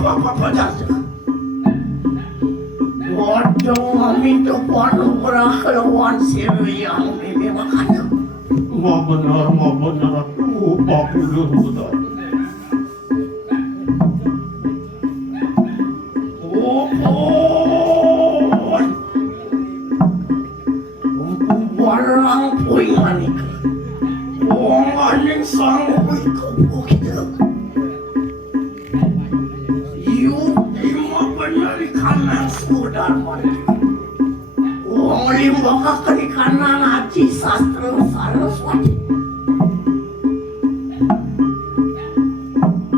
Apa-apa-apa-apa. Waduh, minta panugrah lawan yang ini makanya. Ma benar, lupa kudu benar. Barang puingan itu. Anjing sanggup ikut kita. Yuk, lima benar kanan sudar mandi. Lima kakak kanan Haji Sastra Saraswati.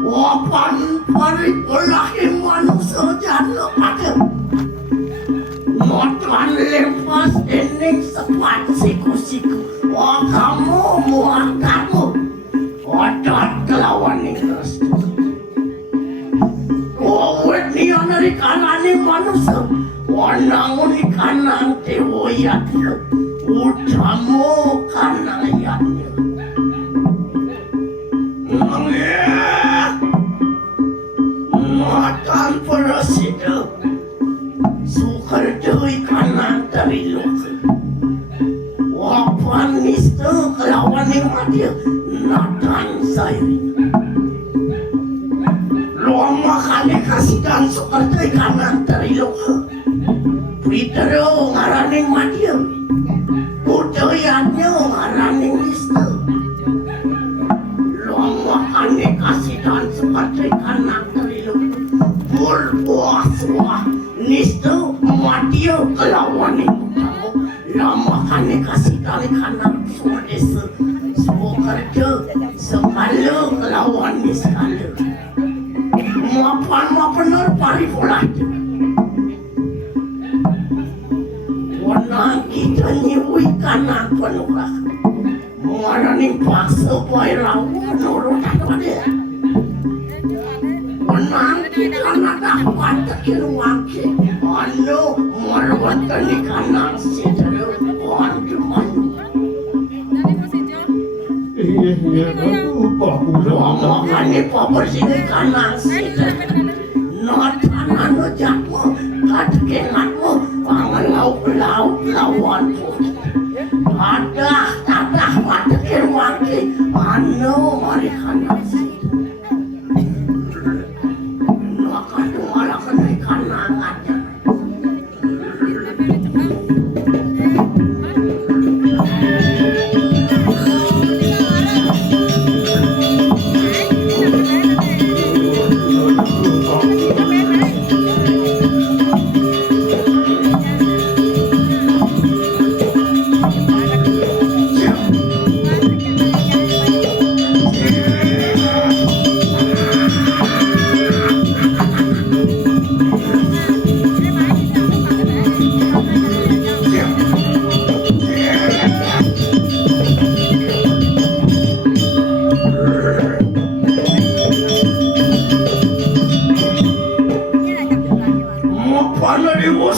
Wapan paripulahi manusia jana pakai. Notuan lempas ening sepat siku-siku. Wah kamu, muang kamu. Otot kelawan Inggris. Wawet niya dari kanani manusia. Wanang ni kanang tewoyatnya. Ucamu kanayatnya. Nangya. Matan perasida. Sukar dewi kanang dari luka. Wapan mister kelawan yang mati natan saya. Luang makan kasih dan sukar dewi kanang dari luka. Pritero ngaraning mati. Budayanya ngaraning mister. Luang makan kasih dan sukar dewi kanang dari luka. Berbuah-buah mister mati kelawan yang kamu. Lama kane kasih tali kanan semua desa semua kerja sekala lawan ni sekala mapan paripulat warna kita nyewui kanan penurak mengarani paksa pairawan nurutan pada warna kita nak dapat terkiruang anu marwatan ni kanan sedara Lupa kudu. Makanya pabersih kanan sedara anu jakmu katkengatmu pangan lauk lawan putih tadah matakin wangki anu mari kanan sedara nakadu malah kena kanan aja.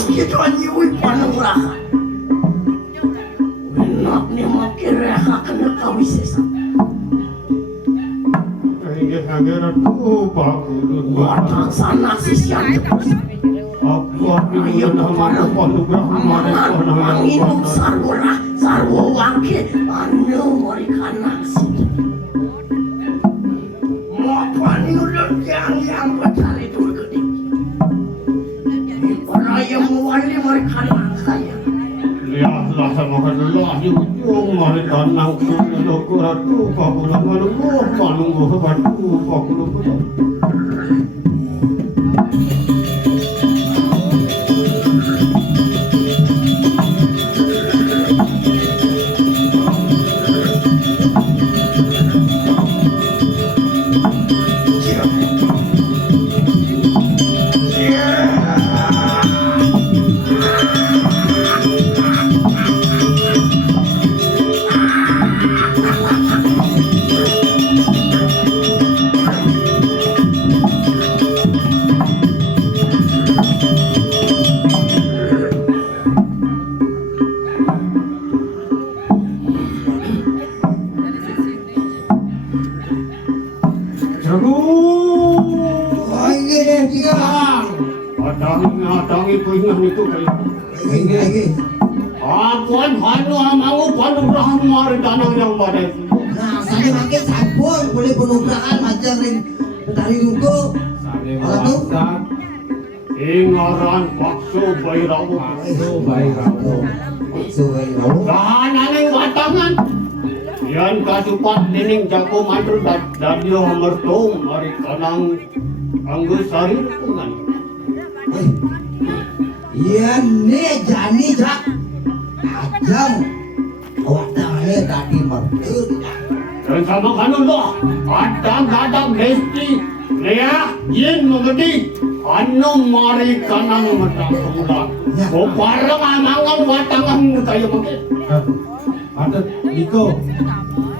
Kita nyui panugrahan. Enak ni makin reha kena kawisesan. Agar lupa kudu. Watang sana sisian terus. Ayo kepada panugrahan manginum sarwa wangke anu mari kanan situ. Apa ni udah yang bercari tu gede. Yang mewali mereka saya. Lihatlah sama Allah di ujung mereka nang kudu kuratu pakulah manunggu batu pakulah kudu. Lagi deh, tiga. Adangi pengen itu kayak. Lagi. Apuan hanu amangu panugrahan mari tanang yang badan. Nah, saya makin sampun boleh penugrahan macam ring dari nunggu. Kalau tuh, Ingaran pakso bairawo. Kahanan yang watangan. Yan kasupat nining jago mantul dadyo hamertong mari kanang anggus sari pungan. iya nih jani jak. Ajam. Awak tangannya tadi merdu. Dan sama kanun lo, adang-adang besti, leah, yin mengerti, anu mari kanang medang kemulan. Kau parang amangan watangan kayu mungkin. Ada itu,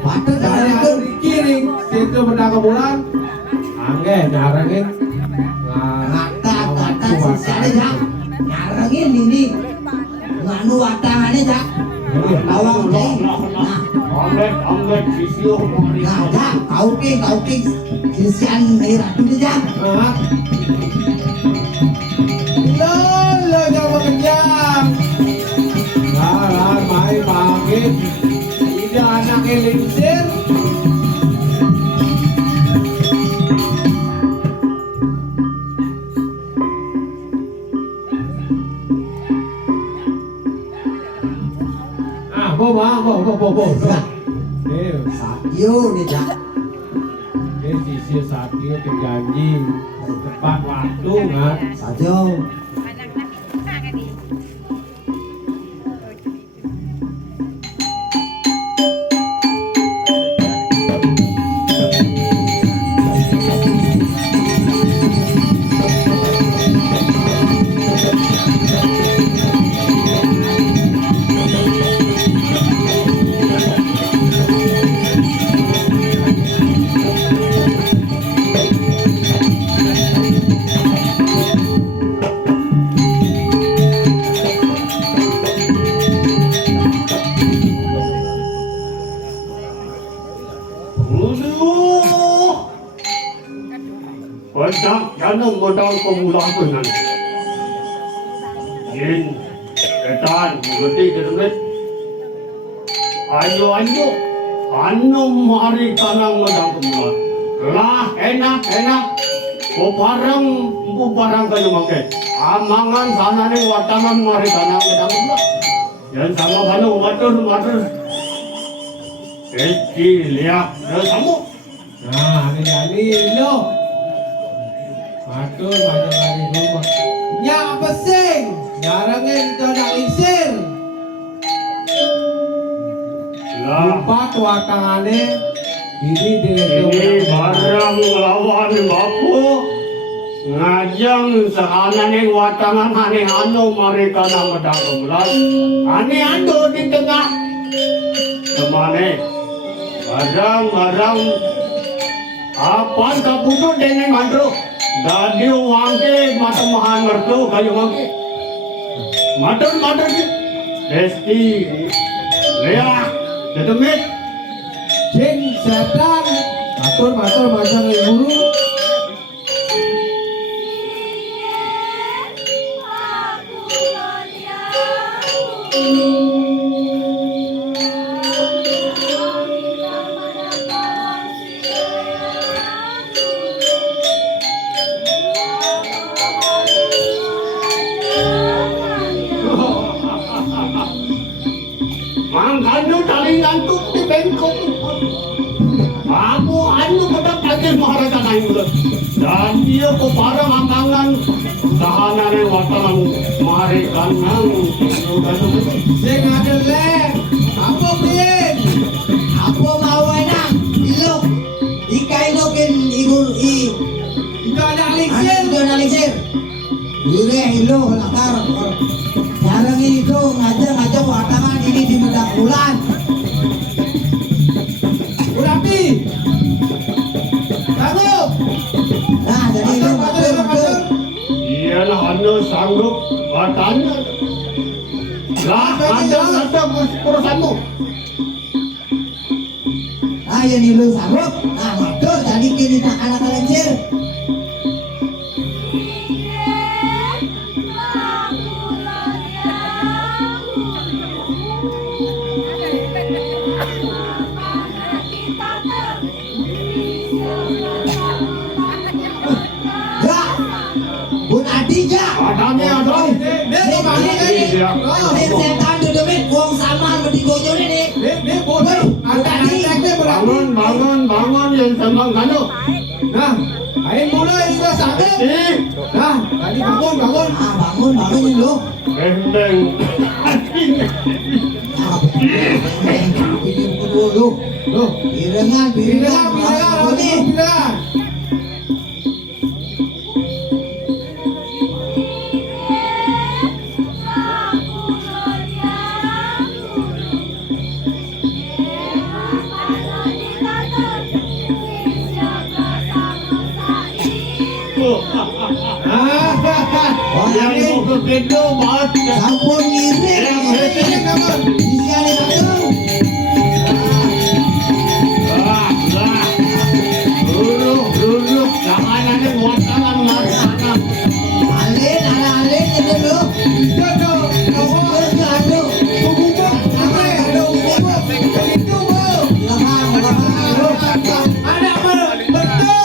Patut dari itu. kiri, situ benda kebulan, angge jarangin, Kata sisanya jak. Nyarangin ini. Nganu watangannya jak. Lawang deh. Nah. Angget sisio mari. Nah, jak, kau ke sisian air ratu dia jak. lo jangan mengejar, lah main pagi, ini anak eliksir. Bo. Yo nih jak. Sisi satrio janji tepat waktu nggak? Saja. Jangan modal pemulaan dengan Yin, ketan, mengerti dermet. Ayo, anu mari kanang modal pemulaan. Lah, enak. Bu barang kayu makan. Amangan sana nih watangan mari kanang modal pemulaan. Yang sama kanu matur. Lihat, kamu. Nah, ini lo. Matur macam hari rumah. Nyak pesing, jarangin itu nak isir. Empat watangane, ini barang lawan baku. Ngajang sekanan yang watangan anu mereka nang medang kemulan. Anu di tengah. Kemana? Barang. Apaan kaputu dene mandro? Dadi wangke mata mahan mertu kayu wangke. Matur ki. Besti. Leah, detemit. Jin setan, matur macam guru. Mangkano taling ngantuk di bengkok. Aku anu bedak lagi maharaja naik mulut. Dan dia ko para mangangan kahanan watanan mari kanang. Sing ada le, apa piye? Aku mau enak. Ilok. Ikailokin igur i. Itu ada Itu eliksir. analisir. Ire ilok lakar. Nyarangin itu ngajak watangan ini di medak bulan. Urapi. Sanggup. Nah, jadi ilok matur. Iya lah anu sanggup watanya. Lah ada perusahaanmu. Nah, yang ilok sanggup. Nah, matur jadi kini tak anak kalancir. temang kano. Nah, ayo mulai kita sakit. Nah, tadi bangun, bangun. Bangun ini lo. Endeng. Ini kedua lo. Loh, Piringan, piringan, piringan. Yang mau ke Kedo banget. Sampun ngiring. Isi ada satu. Duduk, jangan ada watangan mana. Alin itu lo. Jodoh, kawan. Aduh. Bubuk, ada bubuk. Itu bu. Ada betul.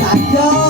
Sajo.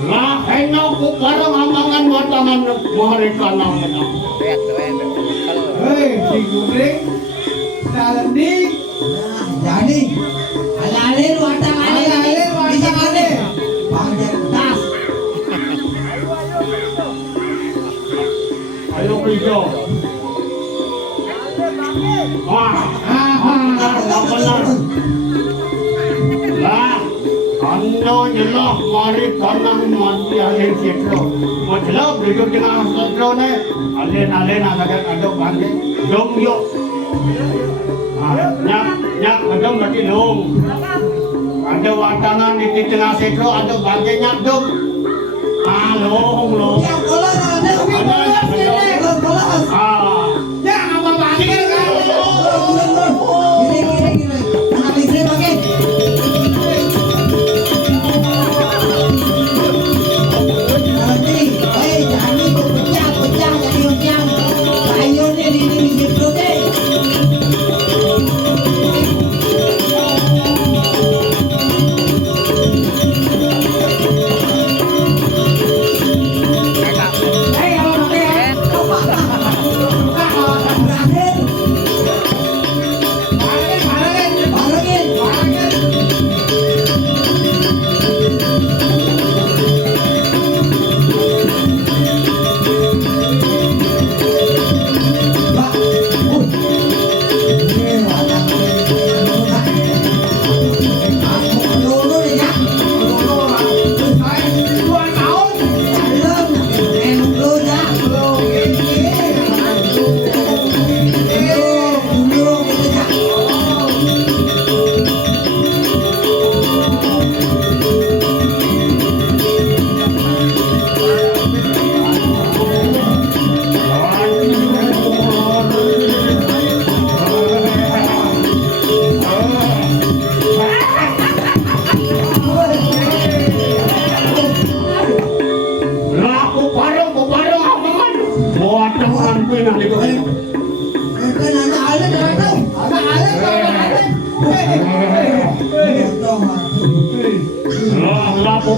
Lah henyo ku barang amangan watangan mereka namanya. Hei, si Gudring. Nalandi. Nah, jadi alin watang alin bisa mana? Panjang tas. Ayo kerja. Wah, benar. Lah, anda jelah mari tanang mati alin setro. Macam duduk dengan setro ne, alin agak ada panggil. Dong yuk. Nyak adong berarti dong. Ada watangan di tengah setro, ada bagian nyak dong. Long. Yang kolor ada kolor. Ya, apa panggil kan? Gini. Anak istri pakai. Nanti, jangan ikut pecah jadi yang sayurnya di situ deh.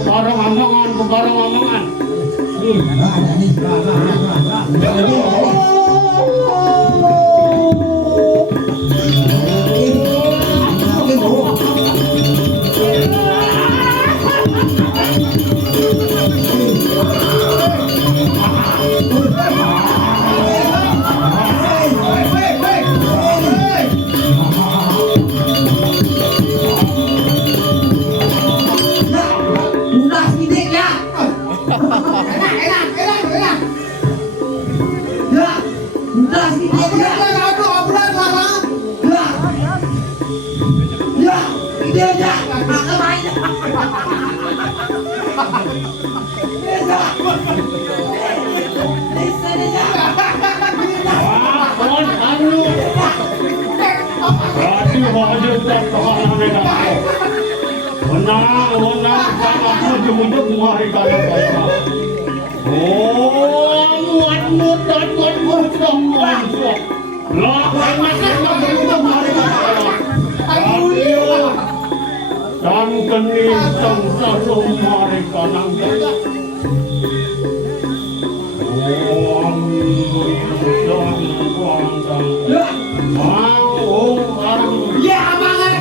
Barang amangan. Ada nih. Dan kenisang sasong mereka nanggap. Ya, amangan.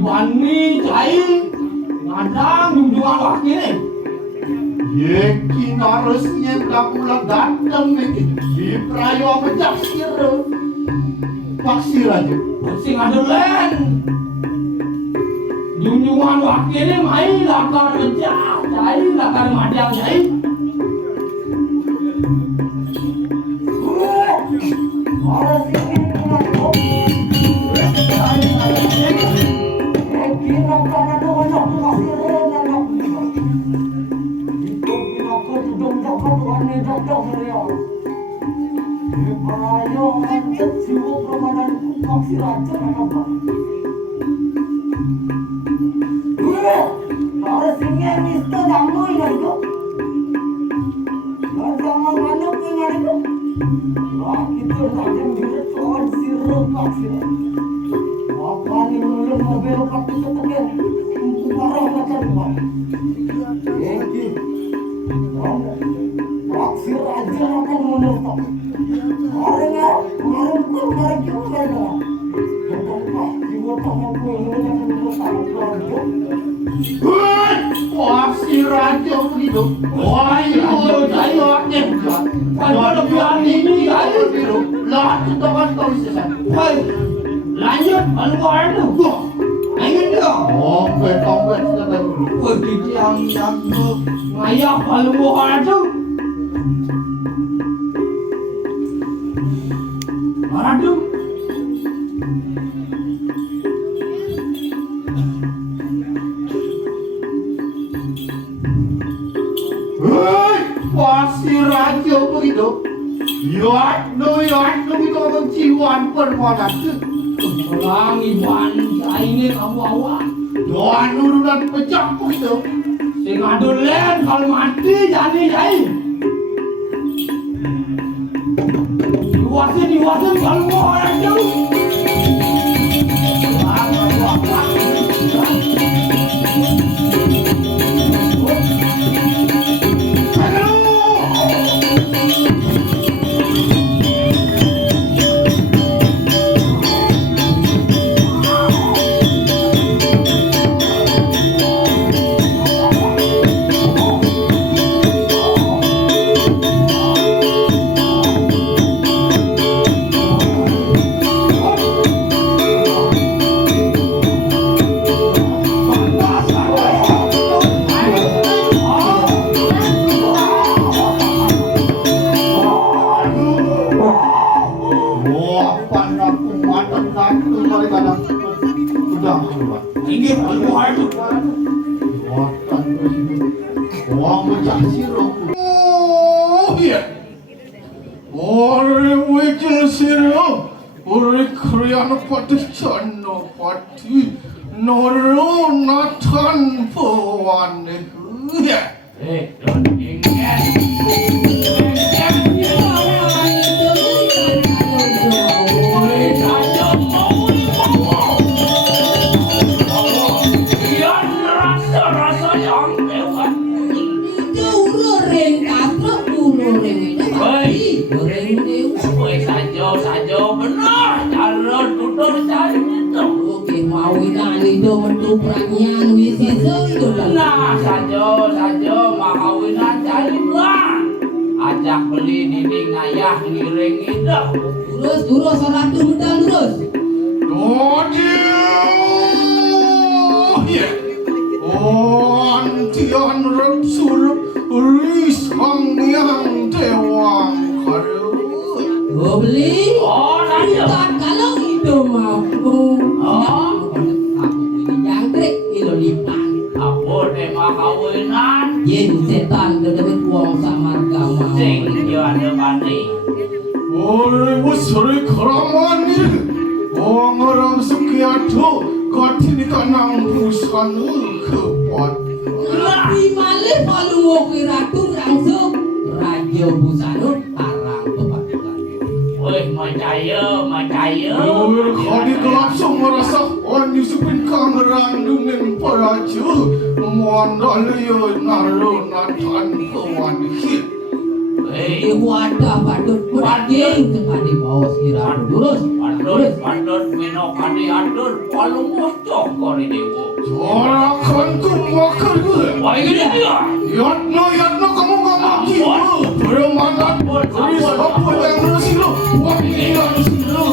Bani cai ngadang junjungan wakil ni. Yekin harusnya dakulah datang ni. Di prayo pecah sirah. Paksir aja. Sing ada len. Junjungan wakil ni main lakar pecah cai lakar madang cai. Lanjut, Penglumbaran tu. Ingin dia? Kompet sudah tu. Pergi yang ngayak Penglumbaran tu. Mana tu? Hei, pasir raja begitu. Yat no itu orang ciwan permohonan tu. Orang iban ini kamu awak. Doan urunan pecah begitu. Sing adul len kalau mati jadi jai. Diwasin kalau orang jauh. aku matang satu mereka nak sudah keluar. Ini keluar tu. Watan uang macam sirup. Oh ya. Ore wajil sirup. Ore kriana pati chana pati. Noro natan pawane. Ya. Don't ingat. Peranian wisisa itu Nah, saja makawinan cari belah. Ajak beli dinding ayah ngiring itu. Terus orang tu mental terus. Ya. Oh, antian repsurup ris hangyang dewang karu. Oh beli. Oh, saja. Tak kalau itu mau. Oh. Jangkrik itu lipan. Apa deh makawinan? Jin setan dapat uang samarga mau. Sing yo ada bani. Ore usuri kramani. Orang sekiatu katini kanang busan kepat. Lebih malih kalau mau kiratu langsung raja busanu tarang kepatukan. Wih, macaya. Ore kadi langsung merasa on disipin kangerang dengan paraja. Muandaliyo naru natan kewanihi. Ini wadah patut beraging sekali bawa kiratu terus. Pandut minok kadi atur walau mocok kori dewo. Jorakan kumakar gue. Wah, ini dia. Yatno kamu gak mati. Bermandat beris apa yang nasi lo. Wah ini yang nasi lo.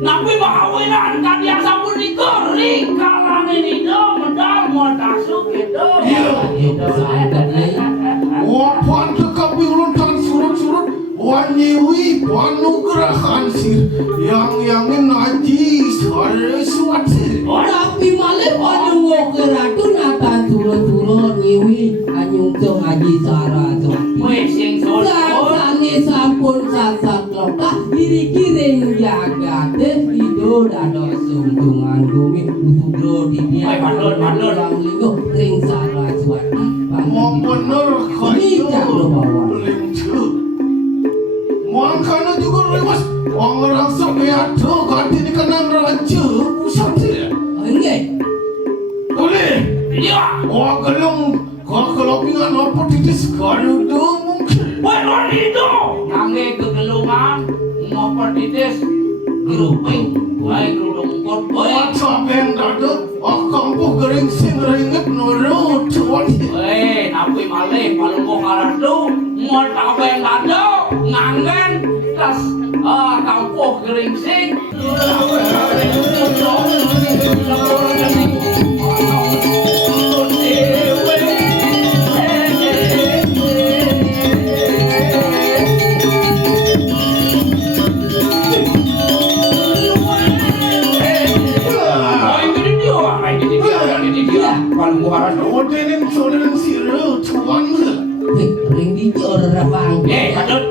Nabi makawinan kan yang sampun dikering kalangan itu medal mau tasuk gitu. Wapan tekapi uluntan surut-surut wanyewi panugrahan sir yang najis hari suatu. Tapi malah pada mau keratu natan turun-turun ngiwi anyung cong haji sara Sing surut. Rasane sampun sasak lokah kiri-kiring jagat itu dado sunggungan bumi utugro di dia Pandut. yang linggo ring sara suati Mau bener Bijak kayu lo bawa. Lincu Makanya juga lewas orang sok beado ganti dikenang raja Pusat dia Enggak. Boleh Iya Wah kalau pingan apa titis Kalau itu mungkin Wah, itu ngangge kegelungan ngoper titis geruping wae kerudung kot Wah wae capek dada Kampung gering sing ringet nurut wae napi malih palunggo karatu mau taben dado ngangen tas kampung geringsing Odenin sodenin siru cuan Ring di orang bang. kadut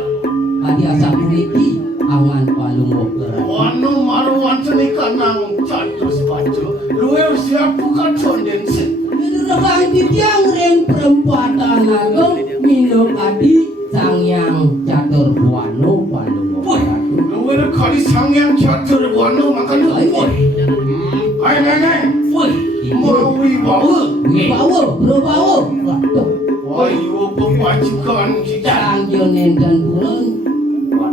Tadi asap puniki awan palung gerak. Wanu maruan seni kanang cantus baju Luar siap bukan sonden sih Orang di tiang ring perempuan agung minum adi sang yang catur buano palung gerak. Luar kali sangyang catur wanu makan Hai nenek woi Mau wibawa Bawa, bro bawa. Wah ibu pemajikan kita Sang jonen dan bulan.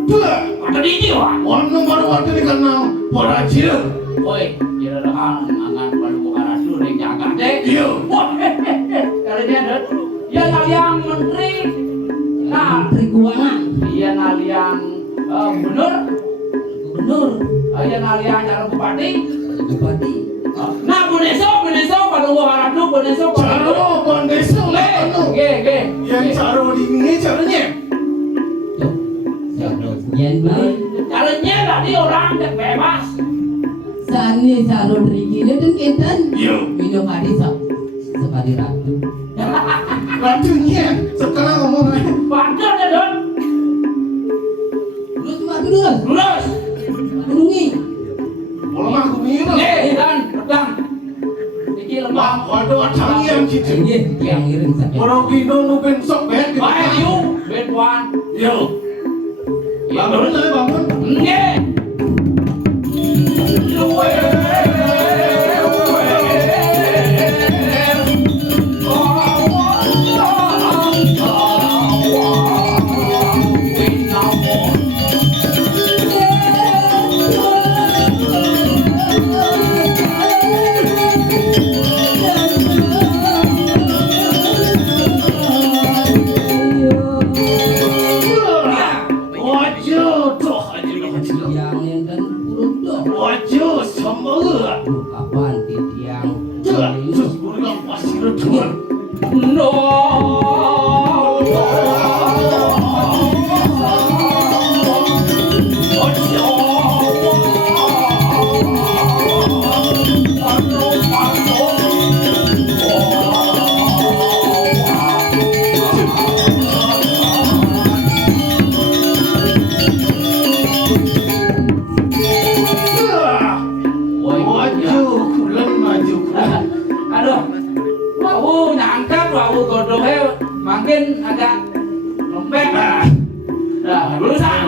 Tuh ada di jiwa Wanu maruan seni kanang Parajil woi kira rekan angan palunggo karatu ring jagat deh Iya wah kalau dia ada ya naliang menteri nah Menteri Keuangan. dia naliang gubernur Gubernur. ya naliang calon bupati Bupati. nah buneso palunggo karatu buneso Caro bandeso anu ge Yang caro ini caranya Tuh. Nyen bang. caranya tadi orang yang bebas Sani salon rikine dan kentan. Iya Minum adi sekali ratu. Ratunya sekarang ngomong aja bandar ya don Lurus maju lurus. lurus Gunungi. Kalau aku minum dan pedang iki lemah Waduh canggih gitu Iya, yang ngirim sakit. Orang Wino nubin sok bet gitu baik yu betuan Yo Bangun tadi bangun nge luwe Wajah tuh Yang dan kurung dong. Wajah sama Aduh, kapan di tiang? Tuh Terus bulan pasti retuan no Wajah bulan maju bulan aduh bau nyangkat bau godongnya makin agak lembek nah berusaha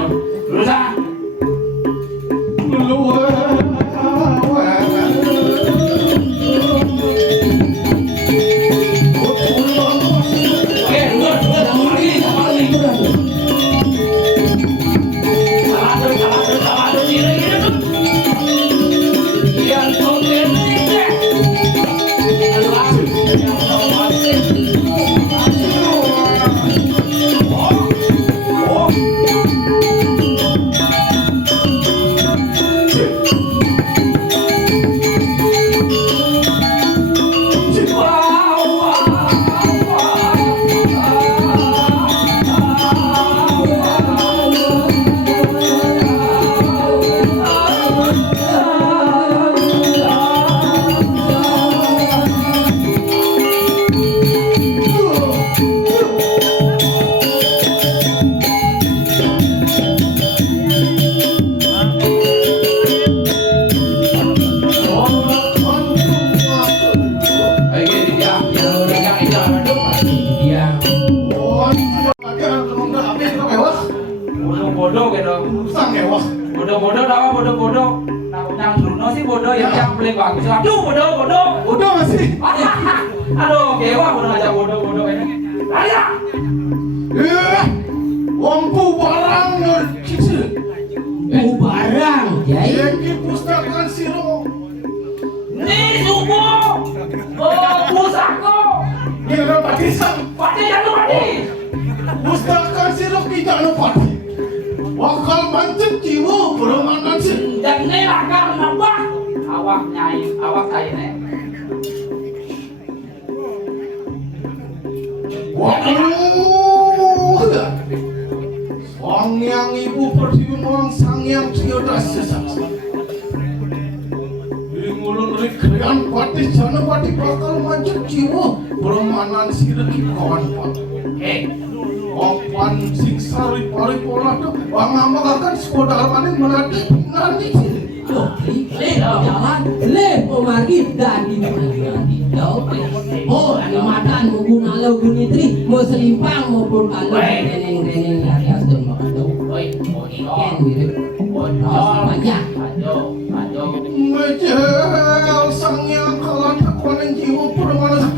kewah. Bodoh-bodoh apa bodoh-bodoh? Nah, yang Bruno sih bodoh yang paling bagus. Aduh, bodoh-bodoh. Bodoh nggak sih? Aduh, kewa udah ngajak bodoh-bodoh ini. Ayo. Empu barang gitu. Barang, Kiai. Yang pustakaan siro. Nih subuh. Oh, pusako. Yang dapat kisah. Pati jatuh pati. Pustakaan siro kita lupa. Wakal mancet jiwa permanan sih. Dan ini lah karena apa? Awak nyai, awak saya nih. Sang yang ibu pertimbang sang yang tiada sesak. Ingulun rekrean pati jana pati bakal mancet jiwa permanan si reki kawan pak. Opan singsari pari pola tu bang ambak akan sekolah maning menanti sini. Le jalan, le pemargi dan di oh, anu madan mau guna lo gunitri, mau selimpang maupun kalau reneng-reneng dari asdom makado. Ikan mirip. Banyak. Ngejel sang yang kalah kawan jiwa permanan.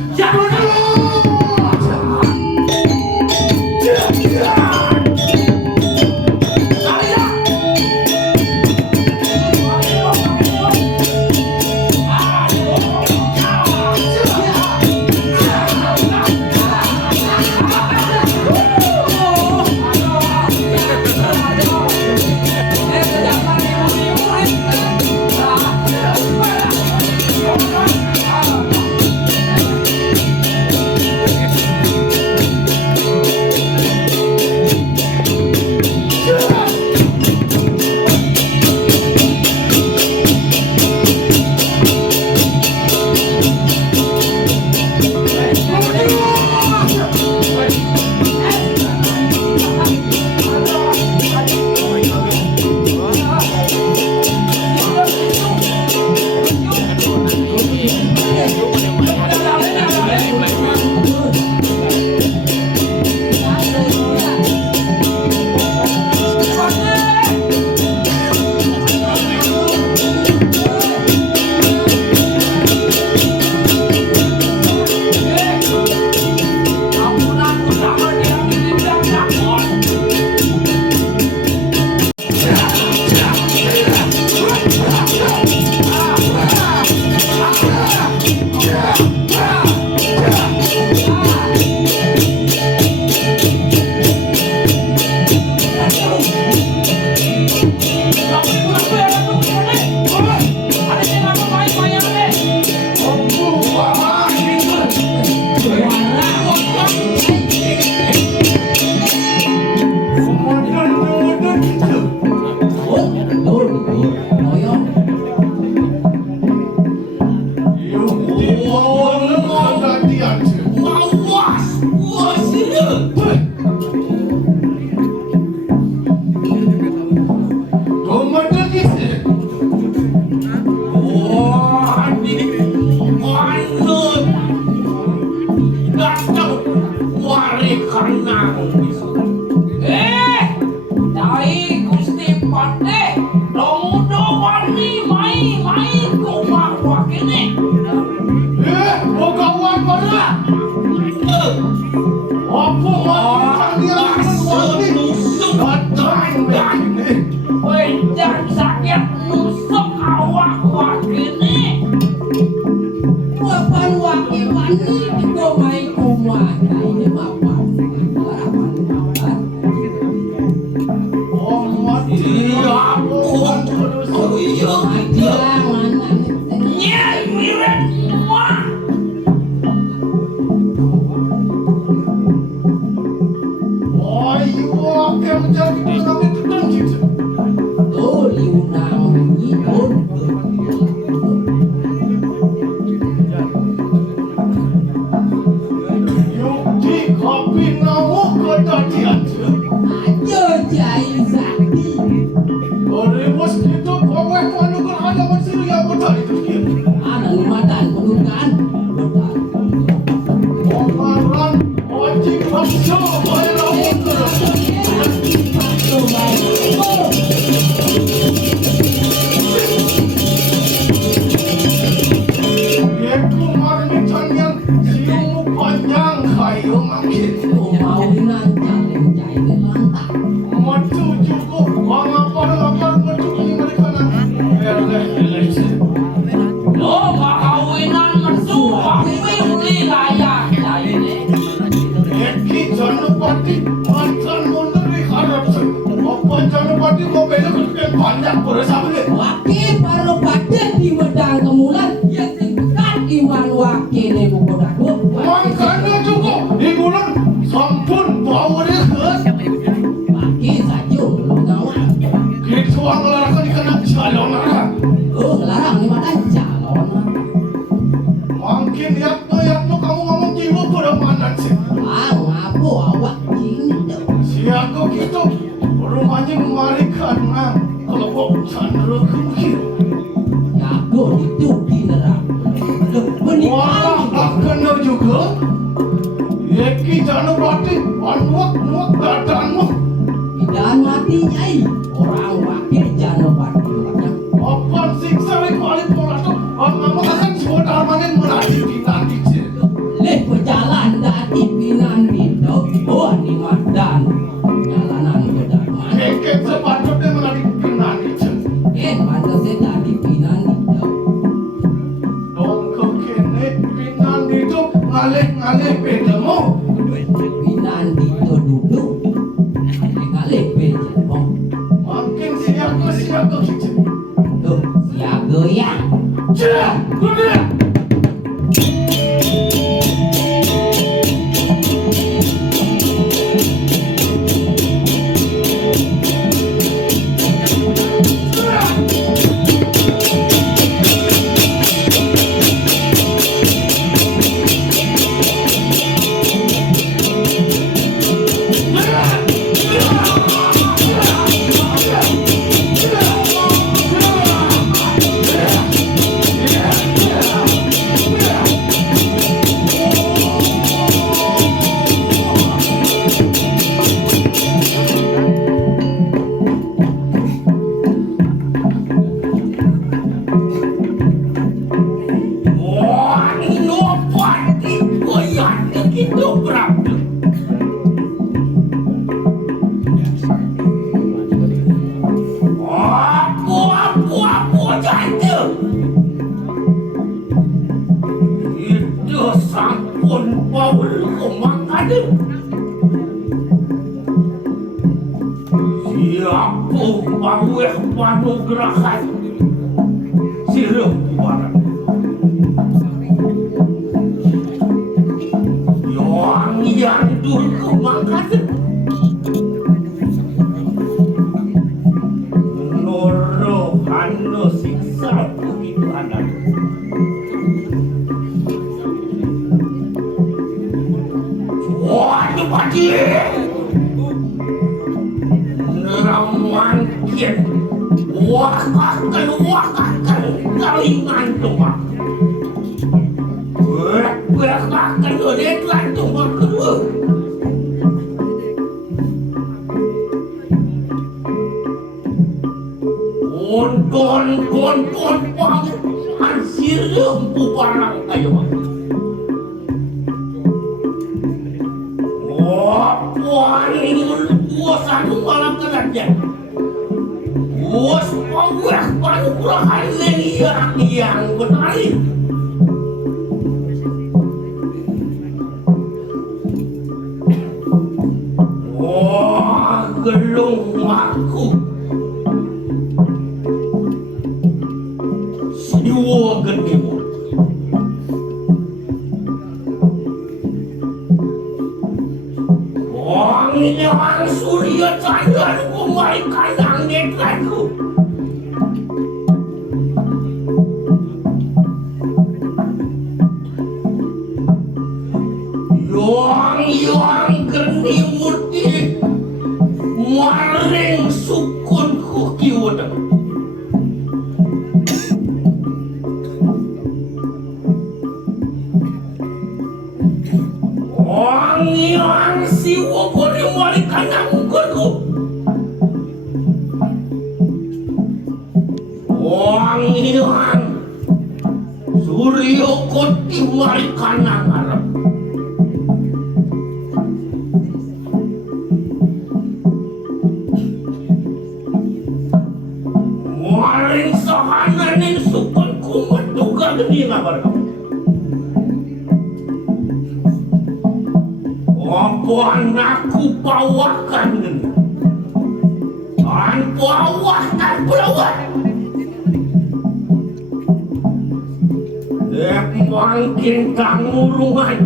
Oh, Kumawinan caleng cair lantak. Maju cukup, bang apa maju ini mereka nanti. Lo makawinan mersu ambil wilayah lainnya. Eki Janapati mantan menteri harap apa Janapati mau belok ke banyak bersama. Wakil baru badan di medang kemulan yang tingkat iman wakil ibu kodako. Makanya cukup di bulan sampun bawa dia ke. Wakil saja belum ngawal. Gitu ngelarang dikena Calonarang. Oh ngelarang ni mana calon. Mungkin yakno kamu ngomong jiwa peremanan sih. Ah ngapu awak cinta. Siapa gitu rumahnya memarikan nang kalau kok Chandra kemukir. Yago itu di neraka. Wah, akan juga. Eki Janapati nuak dadanmu. Dan mati nyai orang wakil Janopati banyak. Apa siksa balik pola tu? Mama akan sebut amanin menadi nanti sih. Leh berjalan dari pinan itu. Oh ni madan. Jalanan kedarman. Eki sepatutnya menadi nanti sih. Mana saya dari pinan itu. Dong kekene pinan itu ngalih bedamu. Pinan itu duduk. Kali bejamu. Mungkin siapa gitu. Tuh siaga ya. Cek, kuda. Panugrahan Sirem Barang yang dur kemakan Norohan no siksa begitu anak. Wah, Bupati Neramankin wakakan kalingan tumak wakakan deklan tumak kedua kon pang hasil empu barang kayo mak puan ini kuasa malam kerajaan. Bos pawah panugrahan yang benar. Wah, gelung aku. Siwa gedimu. Wah, ini orang Surya Chandra kumai kandang netraku. Yang geni murti maring sukun kukiwada. Yang siwa kori mari kanang gorgo. Yang Surya koti mari kanang harap. ngabar kamu. Apa anakku bawakan ini? An bawakan pelawan. Makin kangurungan.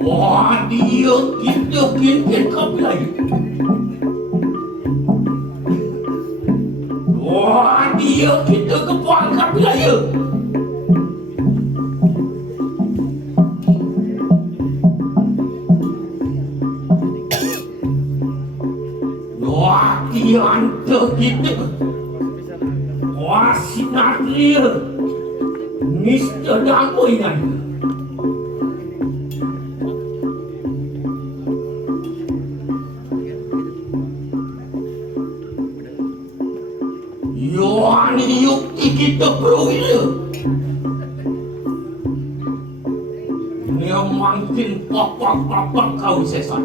Wah, dia kita kintin kabilai. Wah, dia kita kepuang kabilai. Wah, dia ante kita. Wah, sinar dia. Mister Damboinan. Yohani yukti kita perwira. Dia makin papak-papak kau sesan.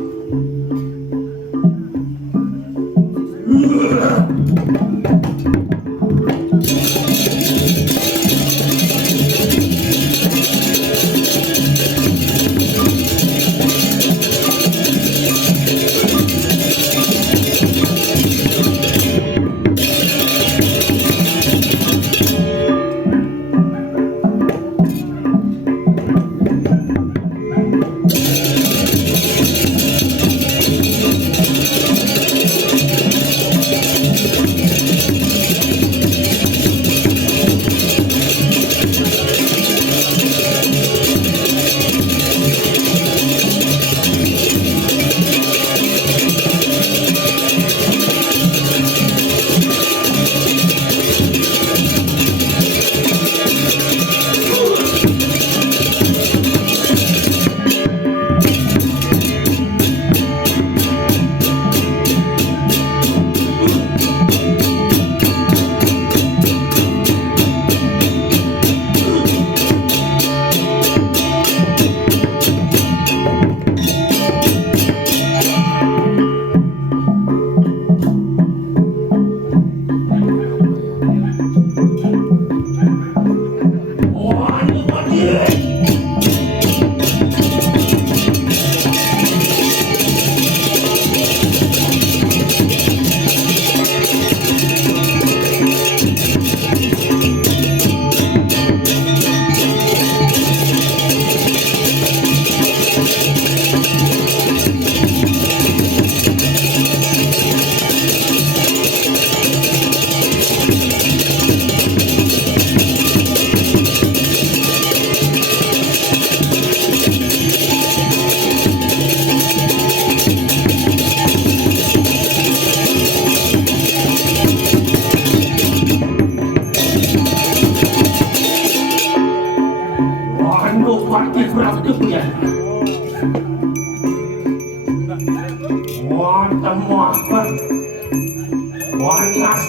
Panas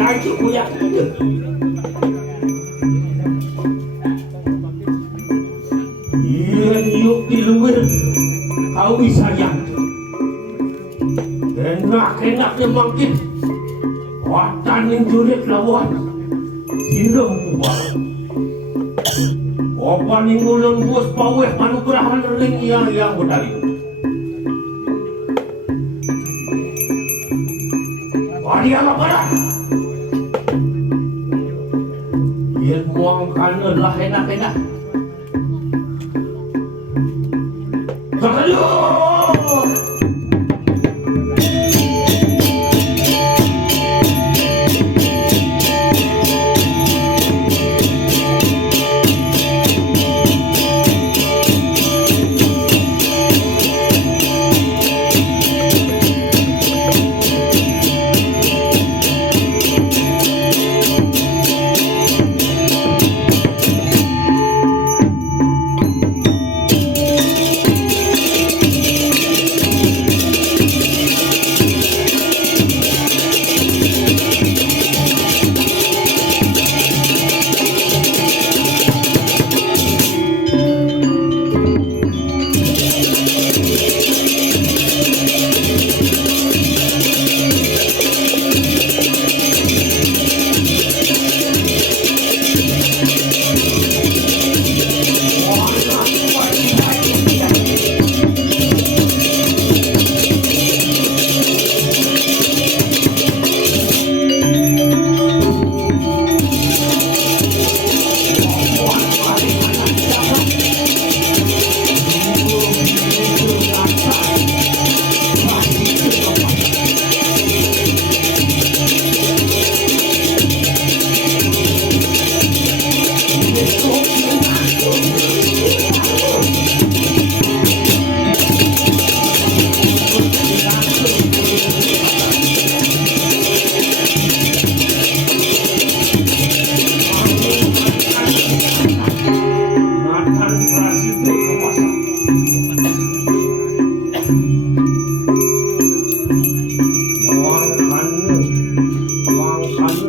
lagi kuyak itu. Iya yuk di luar kau bisa yang enak makin watan yang jurit lawan hidup kubah opan yang ngulun bos paweh manugerahan ring yang berdari. Wadi apa pada? Dia muangkan lah enak-enak. Sakalo!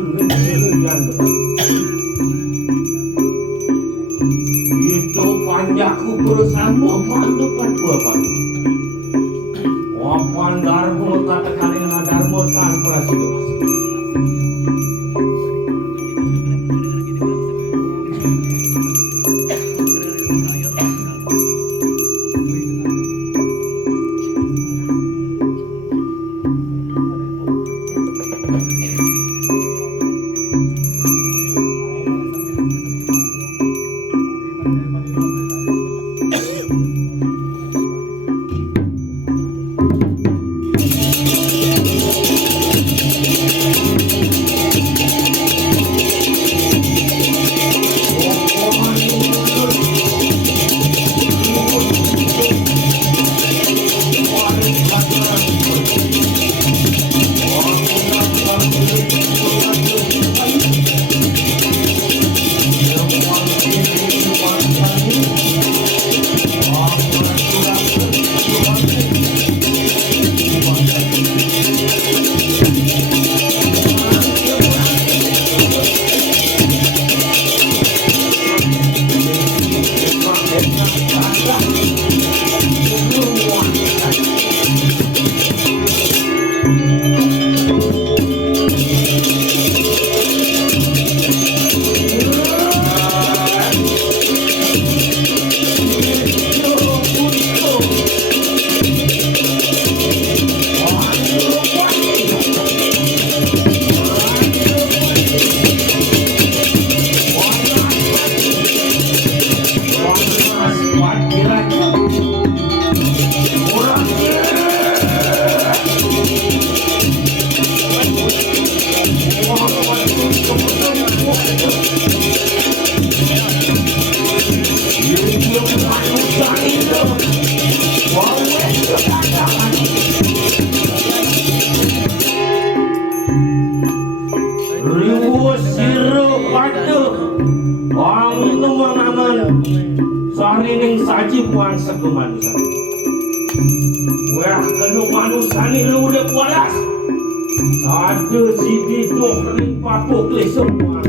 yang itu panjaku bersama pandukan bapak. Wapan darmo tak kalian darmo tanpa situasi. Sarining saji puan segumanusan. Wah kenu manusani lu udah walas. Sade sidi doh ring papuk le semua.